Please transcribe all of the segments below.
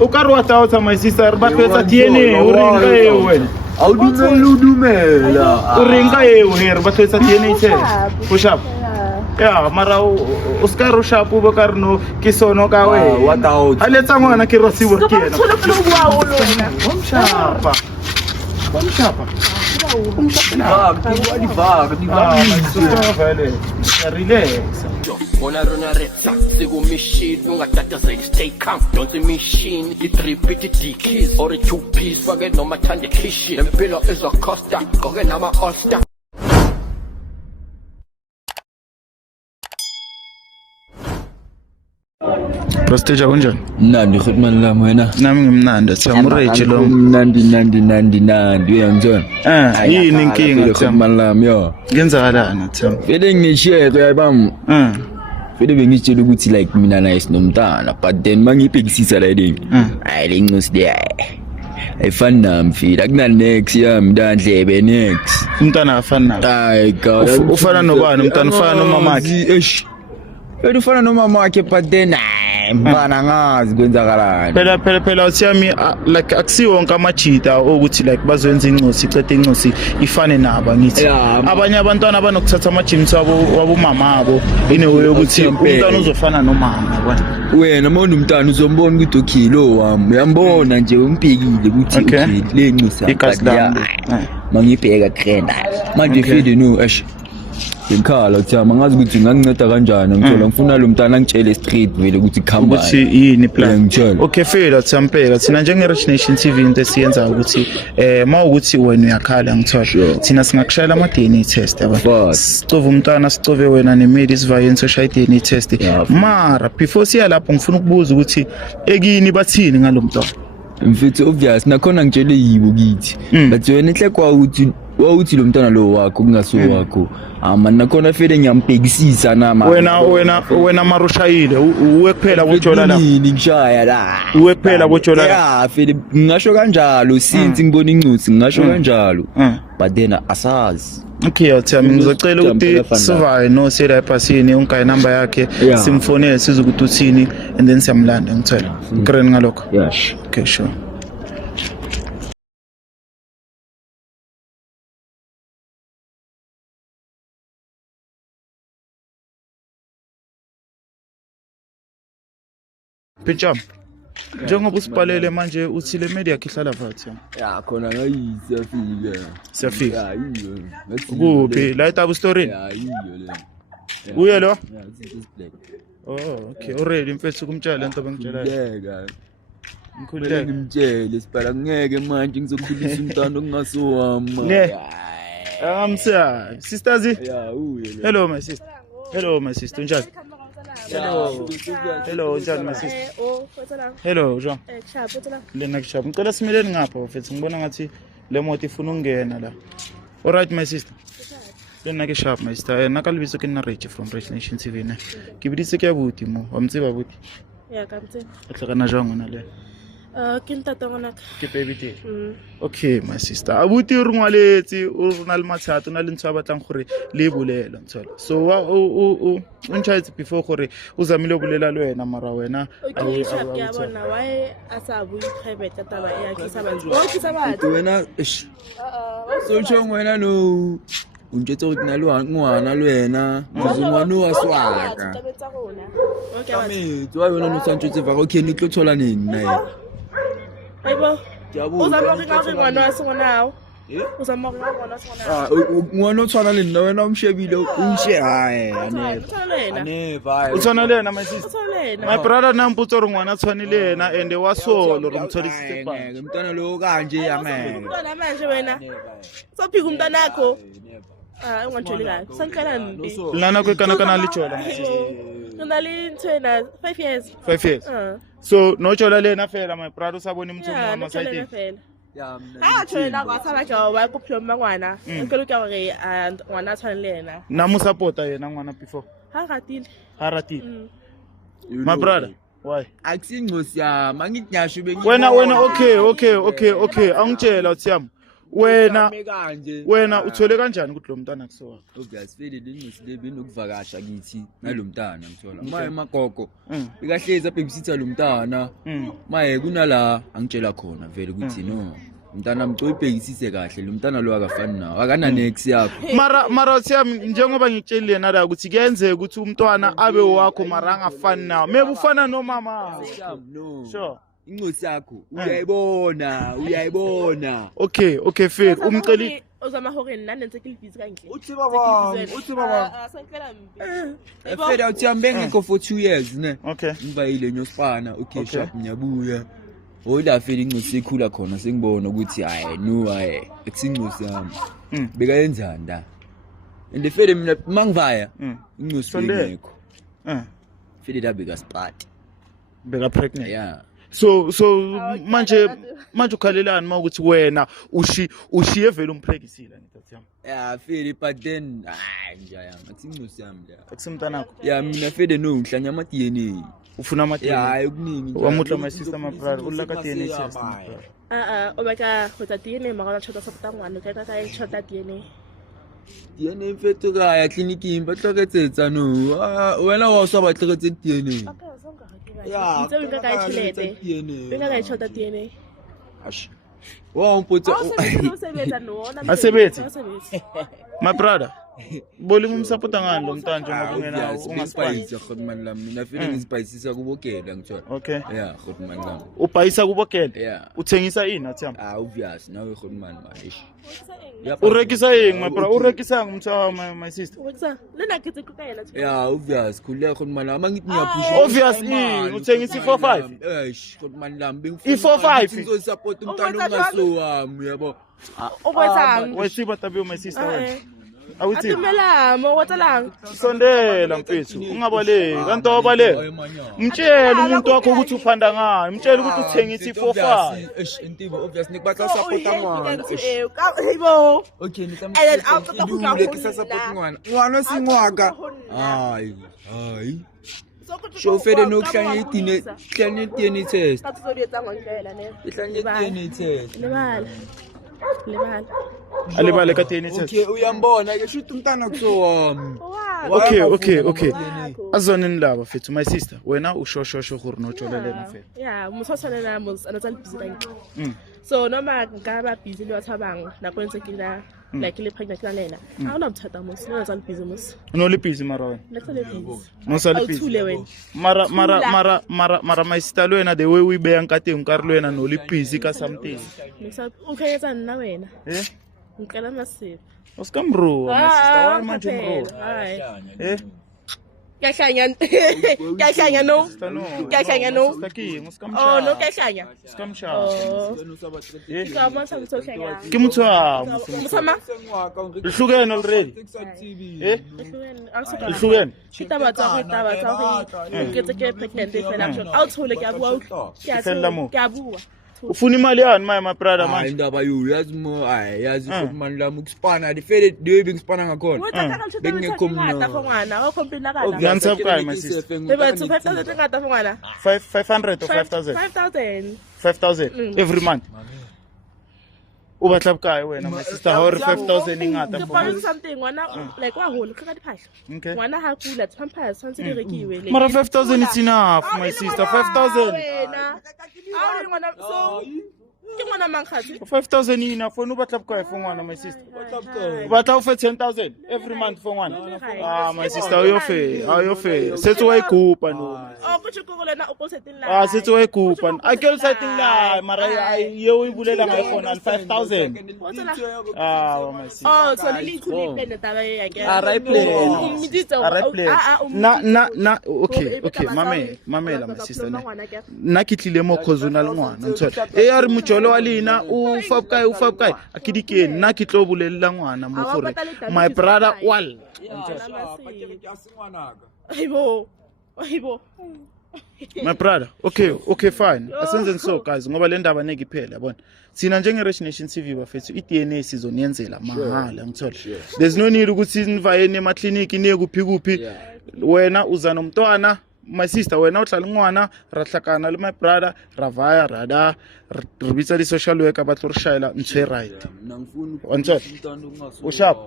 O ka re wa taotsa my sister re ba fetsa DNA o reng ka eo wena o reng ka eo here ba fetsa DNA tse go shap ya mara o ska ro shap o ba ka re no ke sono ka we a letsa ngwana ke ro sibo ke yena Kom relax. Bona rona re sego machine ungatata stay calm don't the machine it repeat the keys or a two piece forget no matter the kitchen empilo is a costa goge nama osta Prosteja kunjani? Mnandi khutman lami wena. Nami ngimnandi siyamurejhe lo. Mnandi uyangizona. Yini inkinga khutman lami yo. Ngenzakalana Themba? Vele ngishiyeke yayibam. Vele bengitshela ukuthi like mina nice nomntana but then mangibhekisisa la yini. Hayi lencosi le ayifani nami fila kuna next yami ndandlebe next. Umntana afana nawe. Hayi God. Ufana nobani umntana ufana nomamakhe? Wena ufana nomamakhe but then mbana ngazi kwenzakalani phela uthiyami like akusiwo wonke amajita ukuthi like bazoyenza incosi icede incosi ifane nabo ngithi abanye abantwana abanokuthatha amajimsi wabo mama abo inewe ukuthi umntana uzofana nomama wena mawuna umntana uzombona ukuthi okhilo wami uyambona nje umbhekile ukuthi le ncosi yakhe mangibheka grand manje fide no ash ngikhala uthiyama ngazi ukuthi nganginceda kanjani ngithola ngifuna lo mntana ngitshele straight vele ukuthi khamba ukuthi yini plan okay fela Tsampeka thina njenge Rich Nation TV into esiyenza ukuthi mawukuthi wena uyakhala ngithola thina singakushayela ama DNA test yaba sicove umntana sicove wena nemedi sivayenza soshaya DNA test mara before siya lapho ngifuna ukubuza ukuthi ekini bathini ngalomntwana mfethu obvious nakhona ngitshele yibo kithi but wena enhle kwa ukuthi wawuthi lo mntwana lo wakho kungaso wakho nakhona fele ngiyambhekisisa nama wena marushayile uwe kuphela botshola la ngishaya la uwe kuphela botshola la fele ngisho kanjalo since ngibona incuthi ngisho kanjalo but then asazi okay yathami ngizocela ukuthi sivaye no sela ephasini ungayi number yakhe simfonele sizokuthi uthini and then siyamlanda ngithola green ngalokho yes okay sure Pijam. Njengoba usipalele manje uthi le media yakhe ihlala vathi ya khona ngayisiyafika siyafika ya yiyo kuphi la etaba story ya yiyo le uye lo this black okay already mfethu kumtshela lento bengitshela ngikhuleka ngimtshele sibhala ngeke manje ngizokhulisa umntana ongasowami amsa sisters ya uye hello my sister unjani Hello, njani my sister? Hello, Jean. Lena kushapa. Ngicela simileni ngapha mfethu ngibona ngathi le moto ifuna ukungena la. All right my sister. Lena ke sharp my sister. Nakalibiso ke narrate from Rich Nation TV ne. Ke biditse ke abuti mo. Wa mtsiba abuti? Ya ka mtsiba. Atlaka jwang ngwana le? Ke ntata ngwanaka. Ke baby te. Okay my sister. Abuti o rngwaletse o rona le matshato na le ntshwa batlang gore le bolela ntshwala. So o ntshwaetse before gore o zamile bolela le wena mara wena okay sharp ya bona why asa bui private taba ya ke sa batho. O ke sa batho. Wena so tshong wena no untshetse ukuthi nalo ngwana lwena ngizongwana waswaka. Okay mami twa yona no santshetse va okay ni tlo thola nini naye. Hayibo. Uzama ngingangwana wasingona uzama ngingangwana wasingona ngwana othwana le nina wena umshebile unshe hayi aneva uthwana lena my sister my brother namputso rungwana tshwanile yena ende wasolo rumtholisise phansi umntana lo kanje yamene umntana manje wena sophika umntana wakho ungantsheli kahle sankala nini lana kwekana lichola nginali ntwena 5 years 5 years so no chola lena fela my brother usabona umthomo mama side tshela kwathaba jawa kuphiloma ngwana ngicela ukuthi awake ngwana tshwanelena namu supporta yena ngwana before haratile my brother why akusincosi yami anginyasho wena okay angitshela uthiyami wena uthole kanjani ukuthi lo mntwana kusowa obvious vele lengcosi lebe nokuvakasha kithi nalo mntana ngithola maye magogo ikahlezi abhebisitha lo mntana maye kunala angitshela khona vele ukuthi no mntana mcoyibhekisise kahle lo mntana lo akafani nawo akana next yakho mara siyami njengoba ngitshelile nala ukuthi kuyenzeka ukuthi umntwana abe wakho mara angafani nawo maybe ufana nomama no sure ingcosi yakho uyayibona okay fair umceli uzama hore nina nenze kilibhizi kanje uthi baba asankela mbi efela uthi ambe ngikho for 2 years ne okay ngibayile nyosifana okay sharp ngiyabuya hola fela ingcosi ikhula khona sengibona ukuthi hayi no hayi eksingcosi yami bekayenzani la and fela mina mangivaya ingcosi ngekho fela dabeka spot beka pregnant yeah so manje ukhalelani mawukuthi wena ushiye vele umprekisile ngithi yami yeah feel but then njaya ngathi ingcosi yami la akusimntanakho yeah mina fele no ngihlanya ama DNA ufuna ama DNA yeah okuningi wamutla my sister my brother ulaka DNA test obaka khotsa DNA magana chota saptangwana ka chota DNA mfetho kaya clinic ba tloketsetsa no wena wa so ba tloketse DNA yeah so nka ka tshilete nka ka chota DNA ash wa umpotsa asebenza my brother boli ngumsupporta ngani lo mntana njengoba ungena ungaspice khotman lami mina feel ngispicisa kubokela ngithola okay yeah khotman lami ubhayisa kubokela yeah uthengisa ini athamba obvious nawe khotman maish urekisa yini my brother urekisa ngumthawa my sister ukutsa lena kithi kukayela yeah obvious khule khotman lami ngithi ngiyapush obvious uthengisa i45 eish khotman lami bengifuna i45 ngizosupport umntana ongaso wami yabo ukwenzani wesiba tabe my sister wena awuthi atumela mo watalang sondela mfethu ungabaleki kanti wabaleka mtshela umuntu wakho ukuthi uphanda ngani mtshela ukuthi uthengisa i45 eish intibo obvious nikbatla support ngwana ibo okay and then after the nikisa support ngwana singwaka hayi shofere no klanye DNA test tatuzobetsa ngongela ne ihlanye DNA test lebala alibale ka DNA test okay uyambona ke shoot umntana kuwami okay azone ndaba fethu my sister wena ushoshosho gore no tsholelena fela yeah musosana mos anatsa busy kanke so noma ngaba busy le wathabang nakwenze kila like le pregnant la lena awuna mthata mos no anatsa busy mos no le busy mara wena let's busy mosale busy mara my sister wena the way we be yankate ngikari wena no le busy ka something ukayetsa nna wena ngicela masipho usikamro my sister why manje mro Kahlanya no Stakini oh no kahlanya sikamshaya ngama samthohlanya ke motho wa mthama ihlukene already ihlukene kitaba tsa ke ke pregnant fela mshona awuthule kuyabua ufuna imali yani my brother manje indaba yazi mo yazi khotman lami ukuspana difele dewe ngispana ngakhona bengekho ngata fongwana okhompila kana ngiyansabukani my sister bebathu 5000 ngata fongwana 500 or 5000 every month ubatla bukayi wena my sister hore 5000 ingata for something wana like wa hole ka diphahlo wana ha kula pampers fancy di rekiwe le mara 5000 is enough my sister 5000 wena awuri ngwana so ke ngwana mangkhatsi 5000 ina for no batla bukayi for ngwana my sister batla ufe 10000 every month for ngwana my sister ayofe sethu wayikupa no kuchukulena opposite la sethu wayikupa akelo setting la mara yewe ibulela ngayo khona 5000 my sister so lili khulile netaba yake na okay mamela my sister na kitlile mo khozuna le ngwana ntshwa ari mujolo wa lina ufabukai akidikeni na kitlo bulela ngwana mo gore my brother wall aibo my brother okay fine asenze so guys ngoba le ndaba neke iphela yabona sina njenge Rich Nation TV bafethu iDNA sizoniyenzela mahala ngithola there's no need ukuthi sinivayene ema clinic nekuphi wena uza nomntwana my sister wena o tla le ngwana ra hlakana le my brother ra vaya rada re bitsa di social worker ba tlo re shaela ntse right o sharp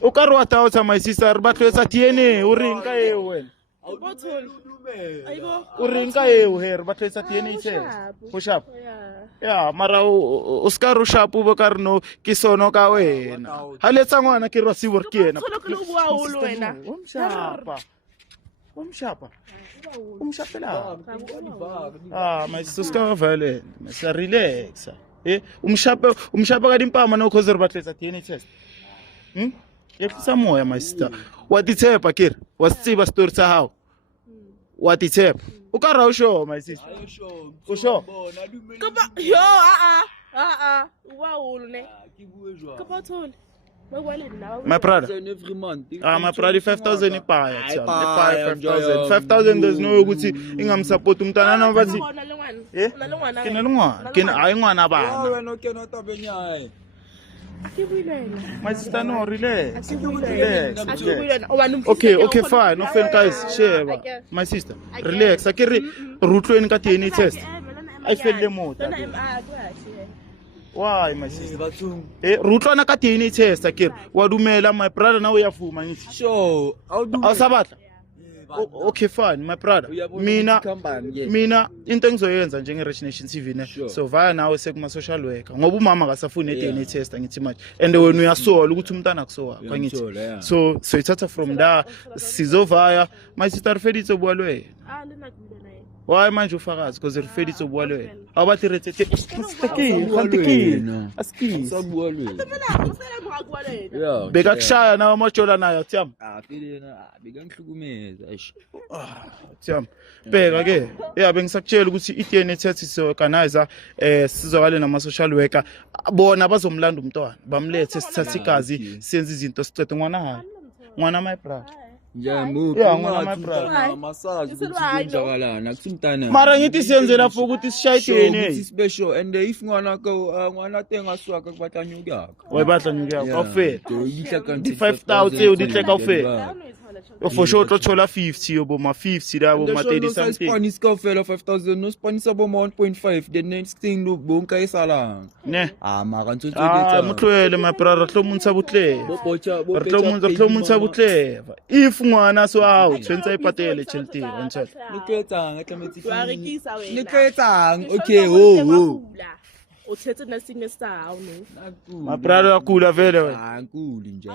o ka re wa tsa my sister re ba tloetsa DNA o reng ka e wena o reng ka e o he re ba tloetsa DNA test o sharp ya mara o ska ro sharp bo ka re no ke sono ka wena ha letsa ngwana ke ro sibor ke yena umshapela my sister ka vale sa relax umshapa ka dimpama no cause re ba tloetsa DNA test yehlisa moya my sister wa titshepa kere wa tsiba story tsa hao wa titshepa o ka ra o sho my sister o sho ka ba yo wa ulne ka ba thole my brother my brother 5000 ipaya ipaya 5000 there's no ukuthi ingamsupport umntana noma bathi kena lengwana kena hayi ngwana bana wena okena tabenyaye my sister no relax okay fine no fine guys share my sister relax akere rutlweni ka DNA test I feel the mood why my sister rutlwana ka DNA test akere wa dumela my brother na uyafuma ngithi sure awusabatla okay fine my brother mina into engizoyenza njenge Rich Nation TV ne so vaya nawe sekuma social worker ngoba umama akasafuni DNA test ngithi manje and wena uyasola ukuthi umntana akusowa kwangithi so ithatha from there sizovaya my sister Feditso obwalwe why manje ufakazi because Feditso obwalwe abathi rete aski sabwalwe beka kushaya nawe amajola nayo tyam bekangihlukumeza tyam bheka ke bengisakutshela ukuthi iDNA test sizoorganize sizokale nama social worker bona bazomlanda umntwana bamlethe sithatha igazi senze izinto sicede ngwana my brother ngwana my brother massage kunjakalana akusimntana mara ngithi siyenzela for ukuthi sishaye DNA special and if ngwana tenga swaka kubatanyuki yakho wayibatla nyuki yakho awufela uyihla kanti 5000 udihleka awufela for sure uthola 50 yobo ma 50 labo ma 30 something Spanish ka fela 5000 no Spanish abo 1.5 the next thing no bonka isala ne mara ntsotsodetsa mutlwele my brother tlomuntsha butle tlomuntsha butle if ngwana so out tshwentsa ipatele chelti wantsa niketsang tlametsi wa rekisa wena niketsang okay ho uthethe nasinye sawo no my brother yakula vele wena ankulu nje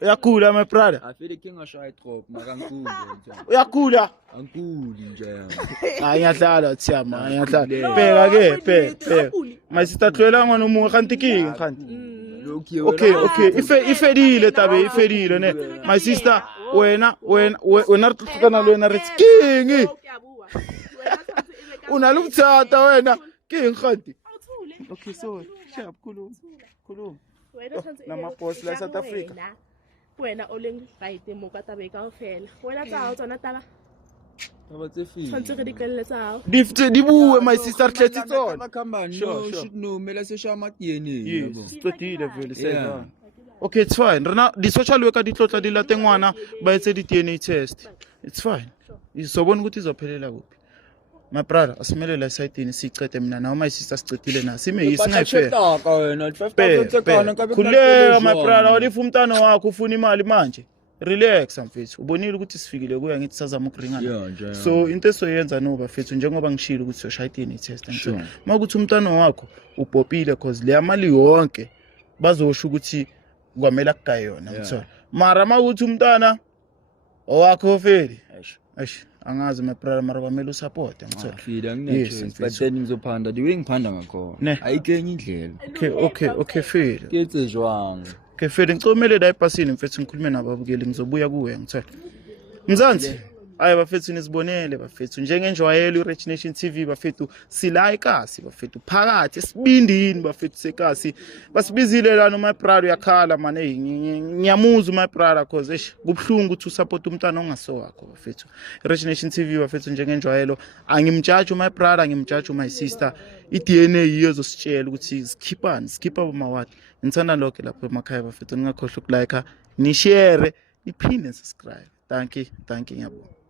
yakula my brother afele kinga shy drop mara ankulu uyakula ankulu nje ngiyahlala tsiyama ngiyahlala bheka ke my sister tlwela ngwana omunye kanti king kanti okay ifedile tabe ifedile ne my sister wena tlhukana lwena re king unalukuthatha wena king kanti okay so sharp khuluma nama boss la South Africa wena oleng right mo ka tabe kaofela wena tsa tsona taba abatsefi tshwantse re dikelele tsa di bue my sister tletse tsona sure no mela se shama DNA yes stotile vele sena okay it's fine rena di social worker di tlotla di late ngwana ba etse di DNA test it's fine izobona ukuthi izophelela kuphi my brother asimele la site sicede mina nawe my sister sicedile na sime yisingayifair wena 5000 sekana kabe khuleka my brother olifa umntana wakho ufuna imali manje relax mfethu ubonile ukuthi sifikile kuya ngithi sazama ukuringana so into esoyenza no bafethu njengoba ngishilo ukuthi soshaya DNA test ngitho makuthi umntana wakho ubhopile cause le mali yonke bazosho ukuthi kwamela kugaye yona ngithola mara makuthi umntana owakho ofeli angazi my brother mara kwamela usupport ngithola fila nginacho but then ngizophanda diwe ngiphanda ngakhona ayikenye indlela okay fela ketse jwang okay fela ngicomele la epasini mfethu ngikhulume nababukeli ngizobuya kuwe ngithola mzansi hayi bafethu nisibonele bafethu njengenjwayelo iRich Nation TV bafethu sila ekasi bafethu phakathi esibindini bafethu sekasi basibizile la no my brother yakhala man ngiyamuza my brother cause kubhlungu ukuthi usupport umntana ongaso wakho bafethu iRich Nation TV bafethu njengenjwayelo angimjudge my brother angimjudge my sister iDNA yiyo zositshela ukuthi skippa bomawati ngithanda lokho lapho emakhaya bafethu ningakhohlwa ukulike ni share iphinde subscribe thank you ngiyabonga